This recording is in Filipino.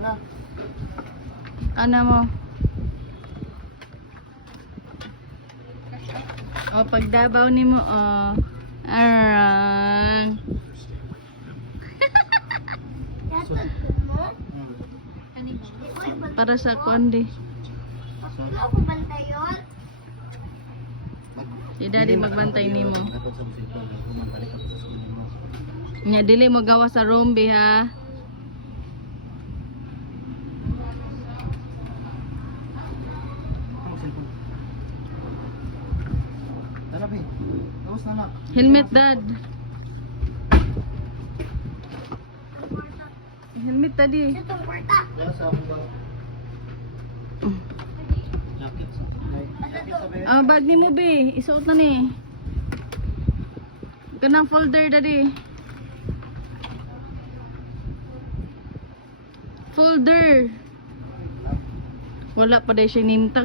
Na. Ano mo? O, pagdabaw ni mo, o. Arang. So, Para sa kundi. Ako bantay yun. Si daddy magbantay ni mo. Dapat sa musika, balik ako sa school mo. Nya, dili mo gawa sa room, bi, ha? Ang cellphone. Tara, be. Tapos na na. Helmet, dad. Helmet, daddy. Ito ang kwarta. Kaya sa ako ba? Jacket sa jacket sa be. Ah, bag ni mo, bi. Isuot na ni. Kanang folder, daddy. Folder. Wala pa dahil siya nimtag.